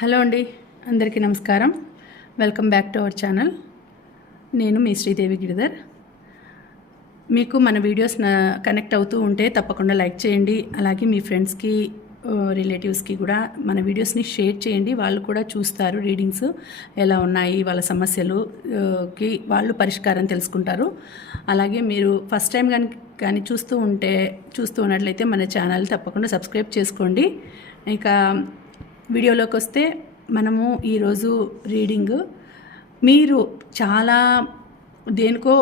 Hello అండి అందరికీ నమస్కారం. Welcome back to our channel. నేను మీ శ్రీదేవి గిరిధర్. మీకు మన వీడియోస్ నా కనెక్ట్ అవుతూ ఉంటే తప్పకుండా లైక్ చేయండి అలాగే మీ ఫ్రెండ్స్కి రిలేటివ్స్కి కూడా మన వీడియోస్ని షేర్ చేయండి. వాళ్ళు కూడా చూస్తారు రీడింగ్స్ ఎలా ఉన్నాయి వాళ్ళ సమస్యలు కి వాళ్ళు పరిష్కారం తెలుసుకుంటారు. అలాగే మీరు ఫస్ట్ టైం కానీ కానీ చూస్తూ ఉంటే చూస్తూ ఉన్నట్లయితే మన ఛానల్ తప్పకుండా సబ్స్క్రైబ్ చేసుకోండి. ఇంకా వీడియోలోకి వస్తే మనము ఈరోజు రీడింగ్. మీరు చాలా దేనికో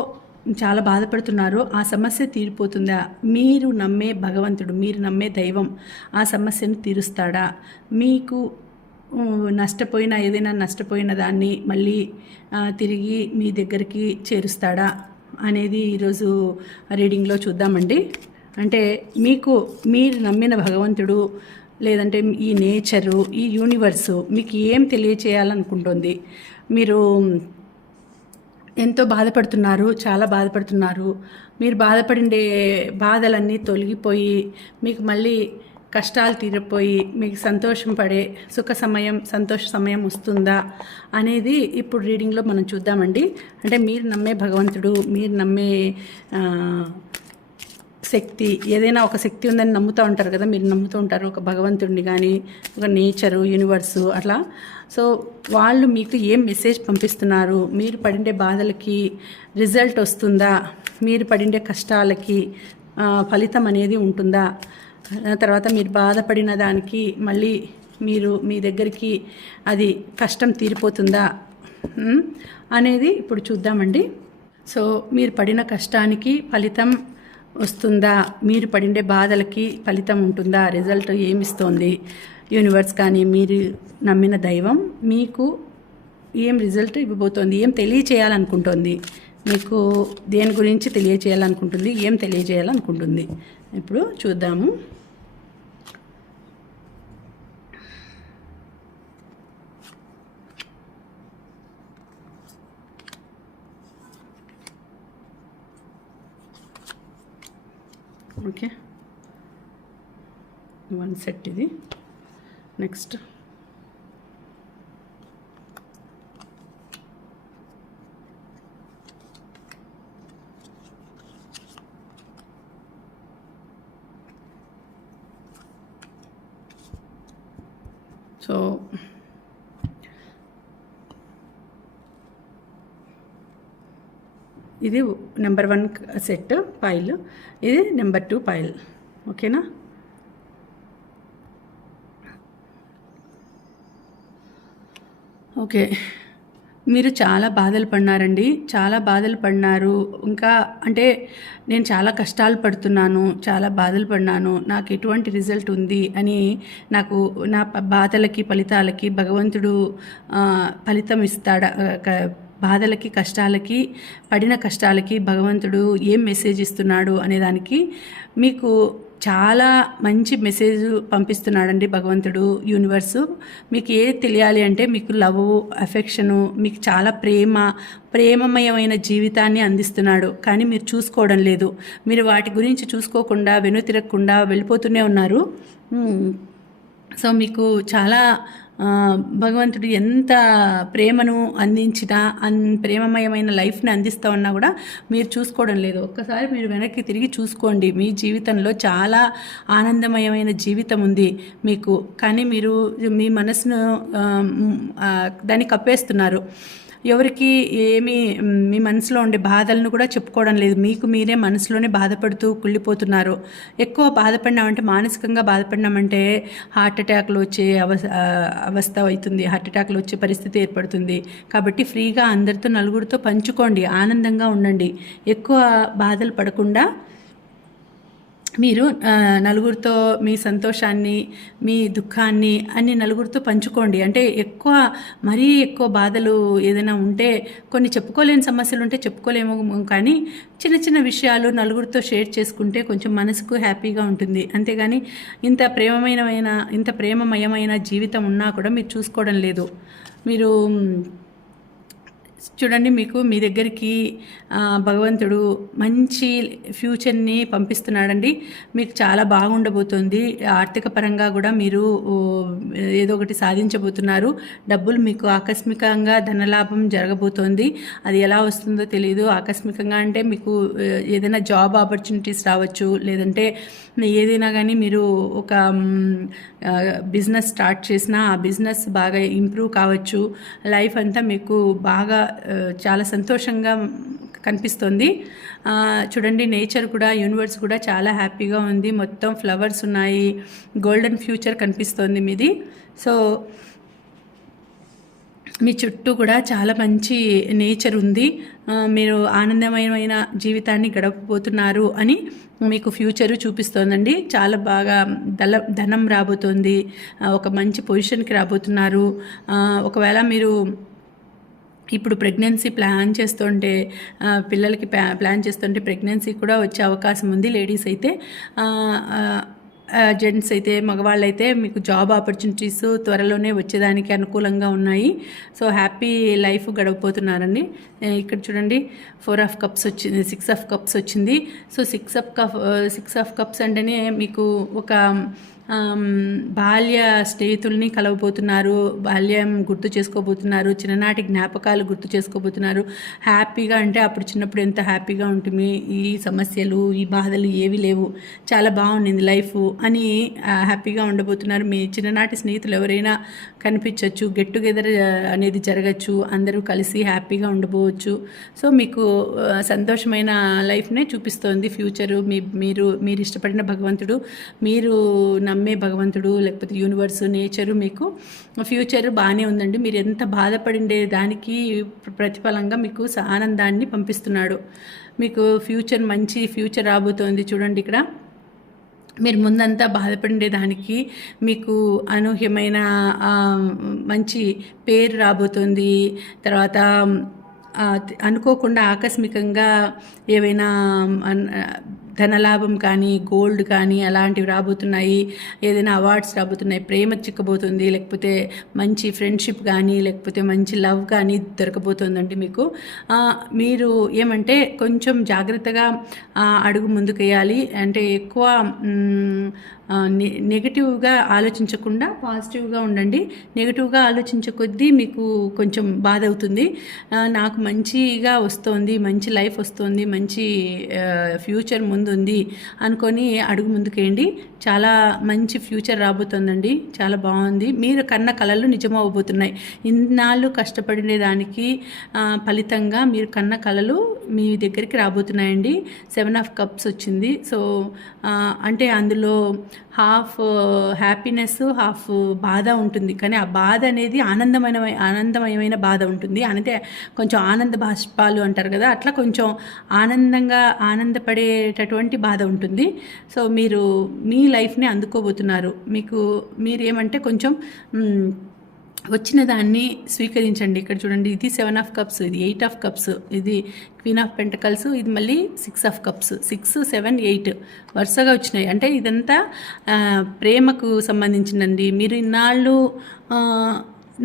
చాలా బాధపడుతున్నారు ఆ సమస్య తీరిపోతుందా? మీరు నమ్మే భగవంతుడు మీరు నమ్మే దైవం ఆ సమస్యను తీరుస్తాడా? మీకు నష్టపోయిన ఏదైనా నష్టపోయిన దాన్ని మళ్ళీ తిరిగి మీ దగ్గరికి చేరుస్తాడా అనేది ఈరోజు రీడింగ్లో చూద్దామండి. అంటే మీకు మీరు నమ్మిన భగవంతుడు లేదంటే ఈ నేచరు ఈ యూనివర్సు మీకు ఏం తెలియచేయాలనుకుంటుంది? మీరు ఎంతో బాధపడుతున్నారు చాలా బాధపడుతున్నారు. మీరు బాధపడిండే బాధలన్నీ తొలగిపోయి మీకు మళ్ళీ కష్టాలు తీరిపోయి మీకు సంతోషం పడే సుఖ సమయం సంతోష సమయం వస్తుందా అనేది ఇప్పుడు రీడింగ్లో మనం చూద్దామండి. అంటే మీరు నమ్మే భగవంతుడు మీరు నమ్మే శక్తి ఏదైనా ఒక శక్తి ఉందని నమ్ముతూ ఉంటారు కదా మీరు నమ్ముతూ ఉంటారు ఒక భగవంతుడిని కానీ ఒక నేచరు యూనివర్సు అట్లా. సో వాళ్ళు మీకు ఏం మెసేజ్ పంపిస్తున్నారు? మీరు పడిండే బాధలకి రిజల్ట్ వస్తుందా? మీరు పడిండే కష్టాలకి ఫలితం అనేది ఉంటుందా? తర్వాత మీరు బాధపడిన దానికి మళ్ళీ మీరు మీ దగ్గరికి అది కష్టం తీరిపోతుందా? అనేది ఇప్పుడు చూద్దామండి. సో మీరు పడిన కష్టానికి ఫలితం వస్తుందా? మీరు పడిండే బాధలకి ఫలితం ఉంటుందా? రిజల్ట్ ఏమిస్తోంది? యూనివర్స్ కానీ మీరు నమ్మిన దైవం మీకు ఏం రిజల్ట్ ఇవ్వబోతోంది? ఏం తెలియచేయాలనుకుంటోంది? మీకు దేని గురించి తెలియచేయాలనుకుంటుంది? ఏం తెలియజేయాలనుకుంటుంది ఇప్పుడు చూద్దాము. ఓకే. వన్ సెట్ ఇది. నెక్స్ట్. సో ఇది నెంబర్ వన్ సెట్ పైల్ ఇది నెంబర్ టూ పైల్ ఓకేనా ఓకే మీరు చాలా బాధలు పడినారండి. చాలా బాధలు పడినారు. ఇంకా అంటే నేను చాలా కష్టాలు పడుతున్నాను. చాలా బాధలు పడినాను. నాకు ఎటువంటి రిజల్ట్ ఉంది అని నాకు నా బాధలకి ఫలితాలకి భగవంతుడు ఫలితం ఇస్తాడా? బాధలకి కష్టాలకి పడిన కష్టాలకి భగవంతుడు ఏం మెసేజ్ ఇస్తున్నాడు అనేదానికి మీకు చాలా మంచి మెసేజ్ పంపిస్తున్నాడండి భగవంతుడు యూనివర్సు మీకు ఏది తెలియాలి అంటే మీకు లవ్ అఫెక్షను మీకు చాలా ప్రేమ ప్రేమమయమైన జీవితాన్ని అందిస్తున్నాడు. కానీ మీరు చూసుకోవడం లేదు. మీరు వాటి గురించి చూసుకోకుండా వెనుతిరగకుండా వెళ్ళిపోతూనే ఉన్నారు. సో మీకు చాలా భగవంతుడు ఎంత ప్రేమను అందించినా అన్ ప్రేమమయమైన లైఫ్ని అందిస్తా ఉన్నా కూడా మీరు చూసుకోవడం లేదు. ఒక్కసారి మీరు వెనక్కి తిరిగి చూసుకోండి. మీ జీవితంలో చాలా ఆనందమయమైన జీవితం ఉంది మీకు. కానీ మీరు మీ మనసును దాన్ని కప్పేస్తున్నారు. ఎవరికి ఏమి మీ మనసులో ఉండే బాధలను కూడా చెప్పుకోవడం లేదు. మీకు మీరే మనసులోనే బాధపడుతూ కుళ్ళిపోతున్నారు. ఎక్కువ బాధపడినామంటే మానసికంగా బాధపడినామంటే హార్ట్ అటాక్లు వచ్చే అవ అవస్థ అవుతుంది. హార్ట్ అటాక్లు వచ్చే పరిస్థితి ఏర్పడుతుంది. కాబట్టి ఫ్రీగా అందరితో నలుగురితో పంచుకోండి. ఆనందంగా ఉండండి. ఎక్కువ బాధలు పడకుండా మీరు నలుగురితో మీ సంతోషాన్ని మీ దుఃఖాన్ని అన్ని నలుగురితో పంచుకోండి. అంటే ఎక్కువ మరీ ఎక్కువ బాధలు ఏదైనా ఉంటే కొన్ని చెప్పుకోలేని సమస్యలు ఉంటే చెప్పుకోలేము కానీ చిన్న చిన్న విషయాలు నలుగురితో షేర్ చేసుకుంటే కొంచెం మనసుకు హ్యాపీగా ఉంటుంది. అంతేగాని ఇంత ప్రేమమైన ఇంత ప్రేమమయమైన జీవితం ఉన్నా కూడా మీరు చూసుకోవడం లేదు. మీరు చూడండి మీకు మీ దగ్గరికి భగవంతుడు మంచి ఫ్యూచర్ని పంపిస్తున్నాడండి. మీకు చాలా బాగుండబోతుంది. ఆర్థిక పరంగా కూడా మీరు ఏదో ఒకటి సాధించబోతున్నారు. డబ్బులు మీకు ఆకస్మికంగా ధనలాభం జరగబోతోంది. అది ఎలా వస్తుందో తెలియదు ఆకస్మికంగా అంటే మీకు ఏదైనా జాబ్ ఆపర్చునిటీస్ రావచ్చు. లేదంటే ఏదైనా కానీ మీరు ఒక బిజినెస్ స్టార్ట్ చేసినా ఆ బిజినెస్ బాగా ఇంప్రూవ్ కావచ్చు. లైఫ్ అంతా మీకు బాగా చాలా సంతోషంగా కనిపిస్తుంది. చూడండి నేచర్ కూడా యూనివర్స్ కూడా చాలా హ్యాపీగా ఉంది. మొత్తం ఫ్లవర్స్ ఉన్నాయి. గోల్డెన్ ఫ్యూచర్ కనిపిస్తోంది మీది. సో మీ చుట్టూ కూడా చాలా మంచి నేచర్ ఉంది. మీరు ఆనందమయమైన జీవితాన్ని గడపబోతున్నారు అని మీకు ఫ్యూచరు చూపిస్తోందండి. చాలా బాగా దల ధనం రాబోతోంది. ఒక మంచి పొజిషన్కి రాబోతున్నారు. ఒకవేళ మీరు ఇప్పుడు ప్రెగ్నెన్సీ ప్లాన్ చేస్తుంటే పిల్లలకి ప్లాన్ చేస్తుంటే ప్రెగ్నెన్సీ కూడా వచ్చే అవకాశం ఉంది. లేడీస్ అయితే జెంట్స్ అయితే మగవాళ్ళు అయితే మీకు జాబ్ ఆపర్చునిటీస్ త్వరలోనే వచ్చేదానికి అనుకూలంగా ఉన్నాయి. సో హ్యాపీ లైఫ్ గడవబోతున్నారండి. ఇక్కడ చూడండి ఫోర్ ఆఫ్ కప్స్ వచ్చింది సిక్స్ ఆఫ్ కప్స్ వచ్చింది. So six of cup six of cups అంటేనే మీకు ఒక బాల్య స్నేహితుల్ని కలవబోతున్నారు బాల్యం గుర్తు చేసుకోబోతున్నారు చిన్ననాటి జ్ఞాపకాలు గుర్తు చేసుకోబోతున్నారు. హ్యాపీగా అంటే అప్పుడు చిన్నప్పుడు ఎంత హ్యాపీగా ఉంటుంది ఈ సమస్యలు ఈ బాధలు ఏవి లేవు. చాలా బాగుండింది లైఫ్ అని హ్యాపీగా ఉండబోతున్నారు. మీ చిన్ననాటి స్నేహితులు ఎవరైనా కనిపించవచ్చు గెట్ టుగెదర్ అనేది జరగచ్చు అందరూ కలిసి హ్యాపీగా ఉండబోవచ్చు. సో మీకు సంతోషమైన లైఫ్నే చూపిస్తోంది ఫ్యూచరు. మీ మీరు మీరు ఇష్టపడిన భగవంతుడు మీరు నమ్మే భగవంతుడు లేకపోతే యూనివర్స్ నేచరు మీకు ఫ్యూచర్ బాగానే ఉందండి. మీరు ఎంత బాధపడిండే దానికి ప్రతిఫలంగా మీకు ఆనందాన్ని పంపిస్తున్నాడు. మీకు ఫ్యూచర్ మంచి ఫ్యూచర్ రాబోతోంది చూడండి ఇక్కడ. మీరు ముందంతా బాధపడేదానికి మీకు అనూహ్యమైన మంచి పేరు రాబోతుంది. తర్వాత అనుకోకుండా ఆకస్మికంగా ఏవైనా ధనలాభం కానీ గోల్డ్ కానీ అలాంటివి రాబోతున్నాయి. ఏదైనా అవార్డ్స్ రాబోతున్నాయి. ప్రేమ చిక్కబోతుంది. లేకపోతే మంచి ఫ్రెండ్షిప్ కానీ లేకపోతే మంచి లవ్ కానీ దొరకబోతుందండి మీకు. మీరు ఏమంటే కొంచెం జాగ్రత్తగా అడుగు అడుగు ముందుకేయాలి అంటే ఎక్కువ నెగటివ్గా ఆలోచించకుండా పాజిటివ్గా ఉండండి. నెగటివ్గా ఆలోచించే కొద్దీ మీకు కొంచెం బాధ అవుతుంది. నాకు మంచిగా వస్తోంది మంచి లైఫ్ వస్తుంది మంచి ఫ్యూచర్ ముందుంది అనుకొని అడుగు ముందుకేయండి. చాలా మంచి ఫ్యూచర్ రాబోతోందండి. చాలా బాగుంది. మీరు కన్న కళలు నిజమవబోతున్నాయి ఇన్నాళ్ళు కష్టపడిన దానికి ఫలితంగా మీరు కన్న కళలు మీ దగ్గరికి రాబోతున్నాయండి. సెవెన్ ఆఫ్ కప్స్ వచ్చింది. సో అంటే అందులో హాఫ్ uh, హ్యాపీనెస్ హాఫ్ బాధ ఉంటుంది. కానీ ఆ బాధ అనేది ఆనందమైన ఆనందమయమైన బాధ ఉంటుంది. అంటే కొంచెం ఆనంద బాష్పాలు అంటారు కదా అట్లా కొంచెం ఆనందంగా ఆనందపడేటటువంటి బాధ ఉంటుంది. సో మీరు మీ లైఫ్ని అందుకోబోతున్నారు. మీకు మీరు ఏమంటే కొంచెం వచ్చిన దాన్ని స్వీకరించండి. ఇక్కడ చూడండి ఇది సెవెన్ ఆఫ్ కప్స్ ఇది ఎయిట్ ఆఫ్ కప్స్ ఇది క్వీన్ ఆఫ్ పెంటకల్స్ ఇది మళ్ళీ six of cups six seven eight వరుసగా వచ్చినాయి. అంటే ఇదంతా ప్రేమకు సంబంధించిందండి మీరు ఇన్నాళ్ళు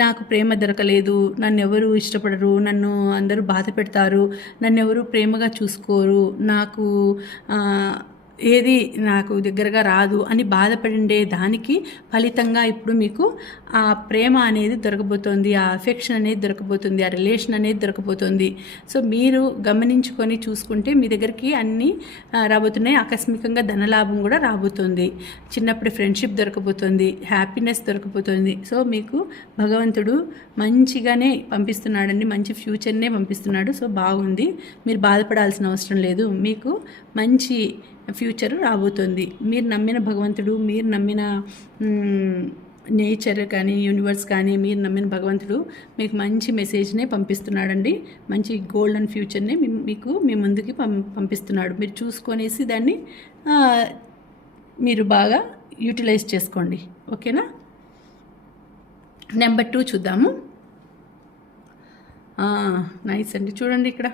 నాకు ప్రేమ దొరకలేదు నన్ను ఎవరు ఇష్టపడరు నన్ను అందరూ బాధ పెడతారు నన్ను ఎవరు ప్రేమగా చూసుకోరు నాకు ఏది నాకు దగ్గరగా రాదు అని బాధపడిండే దానికి ఫలితంగా ఇప్పుడు మీకు ఆ ప్రేమ అనేది దొరకబోతోంది ఆ అఫెక్షన్ అనేది దొరకబోతుంది ఆ రిలేషన్ అనేది దొరకబోతుంది. సో మీరు గమనించుకొని చూసుకుంటే మీ దగ్గరికి అన్నీ రాబోతున్నాయి. ఆకస్మికంగా ధనలాభం కూడా రాబోతుంది. చిన్నప్పుడు ఫ్రెండ్షిప్ దొరకబోతుంది హ్యాపీనెస్ దొరకబోతుంది. సో మీకు భగవంతుడు మంచిగానే పంపిస్తున్నాడండి మంచి ఫ్యూచర్నే పంపిస్తున్నాడు. సో బాగుంది. మీరు బాధపడాల్సిన అవసరం లేదు. మీకు మంచి ఫ్యూచర్ రాబోతుంది. మీరు నమ్మిన భగవంతుడు మీరు నమ్మిన నేచర్ కానీ యూనివర్స్ కానీ మీరు నమ్మిన భగవంతుడు మీకు మంచి మెసేజ్నే పంపిస్తున్నాడండి. మంచి గోల్డెన్ ఫ్యూచర్ని మీ- మీకు మీ ముందుకి పం పంపిస్తున్నాడు. మీరు చూసుకొనేసి దాన్ని మీరు బాగా యూటిలైజ్ చేసుకోండి. ఓకేనా? నెంబర్ టూ చూద్దాము. నైస్ అండి. చూడండి ఇక్కడ.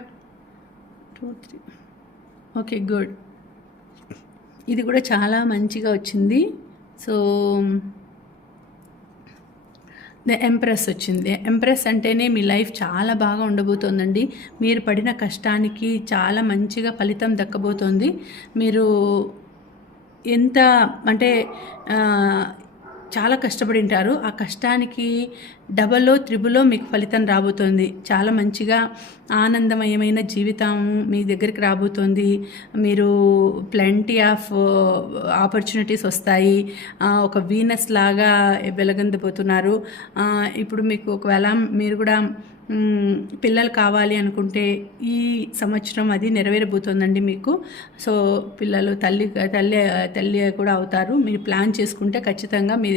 టూ త్రీ ఓకే గుడ్ ఇది కూడా చాలా మంచిగా వచ్చింది. సో ద ఎంప్రెస్ వచ్చింది. ఎంప్రెస్ అంటేనే మీ లైఫ్ చాలా బాగా ఉండబోతోందండి. మీరు పడిన కష్టానికి చాలా మంచిగా ఫలితం దక్కబోతోంది. మీరు ఎంత అంటే చాలా కష్టపడి ఉంటారు ఆ కష్టానికి డబల్లో త్రిబుల్లో మీకు ఫలితం రాబోతోంది. చాలా మంచిగా ఆనందమయమైన జీవితం మీ దగ్గరికి రాబోతోంది. మీరు ప్లెంటీ ఆఫ్ ఆపర్చునిటీస్ వస్తాయి. ఒక వీనస్ లాగా వెలగందబోతున్నారు. ఇప్పుడు మీకు ఒకవేళ మీరు కూడా పిల్లలు కావాలి అనుకుంటే ఈ సంవత్సరం అది నెరవేరబోతోందండి మీకు. సో పిల్లలు తల్లి తల్లి తల్లి కూడా అవుతారు. మీరు ప్లాన్ చేసుకుంటే ఖచ్చితంగా మీ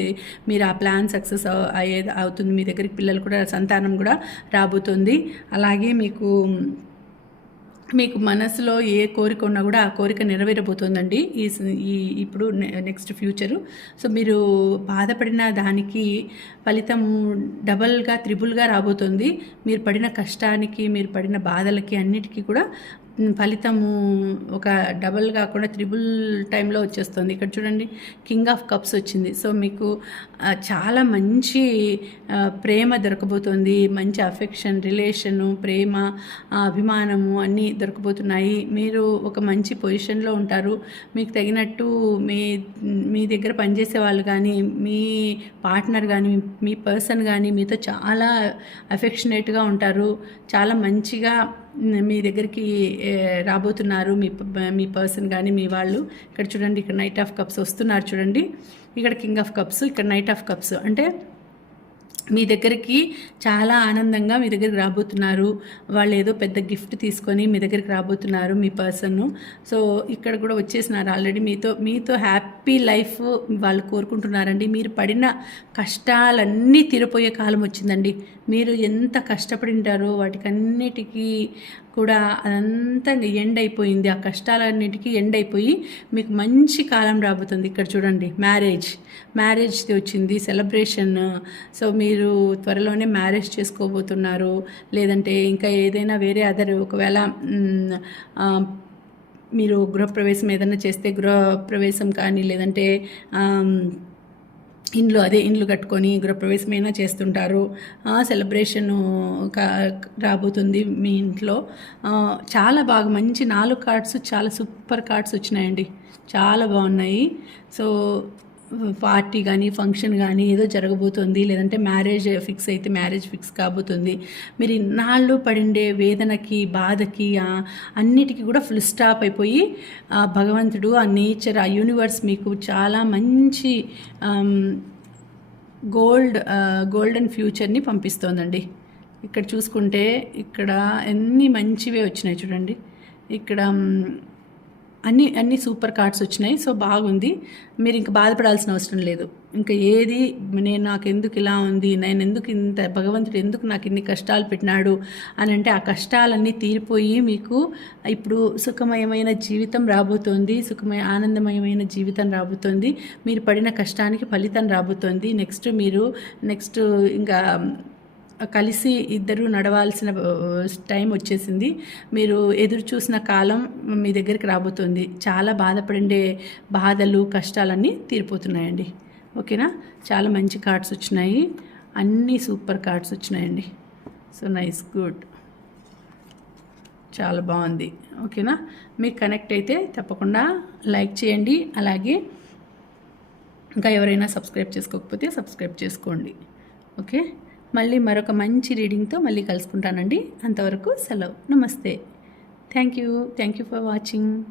మీరు ఆ ప్లాన్ సక్సెస్ అయ్యే అవుతుంది. మీ దగ్గరికి పిల్లలు కూడా సంతానం కూడా రాబోతుంది. అలాగే మీకు మీకు మనసులో ఏ కోరిక ఉన్నా కూడా ఆ కోరిక నెరవేరబోతోందండి. ఈ ఈ ఇప్పుడు నె- నెక్స్ట్ ఫ్యూచరు. సో మీరు బాధపడిన దానికి ఫలితం డబల్గా త్రిబుల్గా రాబోతుంది. మీరు పడిన కష్టానికి మీరు పడిన బాధలకి అన్నిటికీ కూడా ఫలితము ఒక డబల్ కాకుండా త్రిబుల్ టైంలో వచ్చేస్తుంది. ఇక్కడ చూడండి కింగ్ ఆఫ్ కప్స్ వచ్చింది. సో మీకు చాలా మంచి ప్రేమ దొరకబోతోంది. మంచి అఫెక్షన్ రిలేషను ప్రేమ అభిమానము అన్నీ దొరకబోతున్నాయి. మీరు ఒక మంచి పొజిషన్లో ఉంటారు. మీకు తగినట్టు మీ మీ దగ్గర పనిచేసే వాళ్ళు కానీ మీ పార్ట్నర్ కానీ మీ పర్సన్ కానీ మీతో చాలా అఫెక్షనేట్గా ఉంటారు. చాలా మంచిగా మీ దగ్గరికి రాబోతున్నారు మీ మీ పర్సన్ కానీ మీ వాళ్ళు. ఇక్కడ చూడండి ఇక్కడ నైట్ ఆఫ్ కప్స్ వస్తున్నారు చూడండి. ఇక్కడ కింగ్ ఆఫ్ కప్స్ ఇక్కడ నైట్ ఆఫ్ కప్స్. అంటే మీ దగ్గరికి చాలా ఆనందంగా మీ దగ్గరికి రాబోతున్నారు. వాళ్ళు ఏదో పెద్ద గిఫ్ట్ తీసుకొని మీ దగ్గరికి రాబోతున్నారు మీ పర్సన్ సో ఇక్కడ కూడా వచ్చేసినారు ఆల్రెడీ మీతో మీతో హ్యాపీ లైఫ్ వాళ్ళు కోరుకుంటున్నారండి. మీరు పడిన కష్టాలన్నీ తీరిపోయే కాలం వచ్చిందండి. మీరు ఎంత కష్టపడి ఉంటారో వాటికన్నిటికీ కూడా అదంతా ఎండ్ అయిపోయింది. ఆ కష్టాలన్నిటికీ ఎండ్ అయిపోయి మీకు మంచి కాలం రాబోతుంది. ఇక్కడ చూడండి మ్యారేజ్. మ్యారేజ్ది వచ్చింది సెలబ్రేషన్. సో మీరు త్వరలోనే మ్యారేజ్ చేసుకోబోతున్నారు. లేదంటే ఇంకా ఏదైనా వేరే అదర్ ఒకవేళ మీరు గృహప్రవేశం ఏదైనా చేస్తే గృహప్రవేశం కానీ లేదంటే ఇండ్లు అదే ఇండ్లు కట్టుకొని గృహప్రవేశమైనా చేస్తుంటారు. సెలబ్రేషన్ రాబోతుంది మీ ఇంట్లో. చాలా బాగా మంచి నాలుగు కార్డ్స్ చాలా సూపర్ కార్డ్స్ వచ్చినాయండి. చాలా బాగున్నాయి. సో పార్టీ కానీ ఫంక్షన్ కానీ ఏదో జరగబోతుంది లేదంటే మ్యారేజ్ ఫిక్స్ అయితే మ్యారేజ్ ఫిక్స్ కాబోతుంది. మీరు ఇన్నాళ్ళు పడిండే వేదనకి బాధకి అన్నిటికీ కూడా ఫుల్ స్టాప్ అయిపోయి ఆ భగవంతుడు ఆ నేచర్ ఆ యూనివర్స్ మీకు చాలా మంచి గోల్డ్ గోల్డెన్ ఫ్యూచర్ని పంపిస్తోందండి. ఇక్కడ చూసుకుంటే ఇక్కడ ఎన్ని మంచివే వచ్చినాయి చూడండి. ఇక్కడ అన్ని అన్ని సూపర్ కార్డ్స్ వచ్చినాయి సో బాగుంది. మీరు ఇంక బాధపడాల్సిన అవసరం లేదు. ఇంకా ఏది నేను నాకు ఎందుకు ఇలా ఉంది నేను ఎందుకు ఇంత భగవంతుడు ఎందుకు నాకు ఇన్ని కష్టాలు పెట్టినాడు అని అంటే ఆ కష్టాలన్నీ తీరిపోయి మీకు ఇప్పుడు సుఖమయమైన జీవితం రాబోతోంది సుఖమయ ఆనందమయమైన జీవితం రాబోతోంది. మీరు పడిన కష్టానికి ఫలితం రాబోతోంది. నెక్స్ట్ మీరు నెక్స్ట్ ఇంకా కలిసి ఇద్దరు నడవాల్సిన టైం వచ్చేసింది. మీరు ఎదురు చూసిన కాలం మీ దగ్గరికి రాబోతుంది. చాలా బాధపడిండే బాధలు కష్టాలన్నీ తీరిపోతున్నాయండి. ఓకేనా? చాలా మంచి కార్డ్స్ వచ్చినాయి. అన్నీ సూపర్ కార్డ్స్ వచ్చినాయండి. So nice good. చాలా బాగుంది. ఓకేనా? మీకు కనెక్ట్ అయితే తప్పకుండా లైక్ చేయండి. అలాగే ఇంకా ఎవరైనా సబ్స్క్రైబ్ చేసుకోకపోతే సబ్స్క్రైబ్ చేసుకోండి. ఓకే? మళ్ళీ మరొక మంచి రీడింగ్తో మళ్ళీ కలుసుకుంటానండి. అంతవరకు సెలవు. నమస్తే. Thank you. Thank you for watching.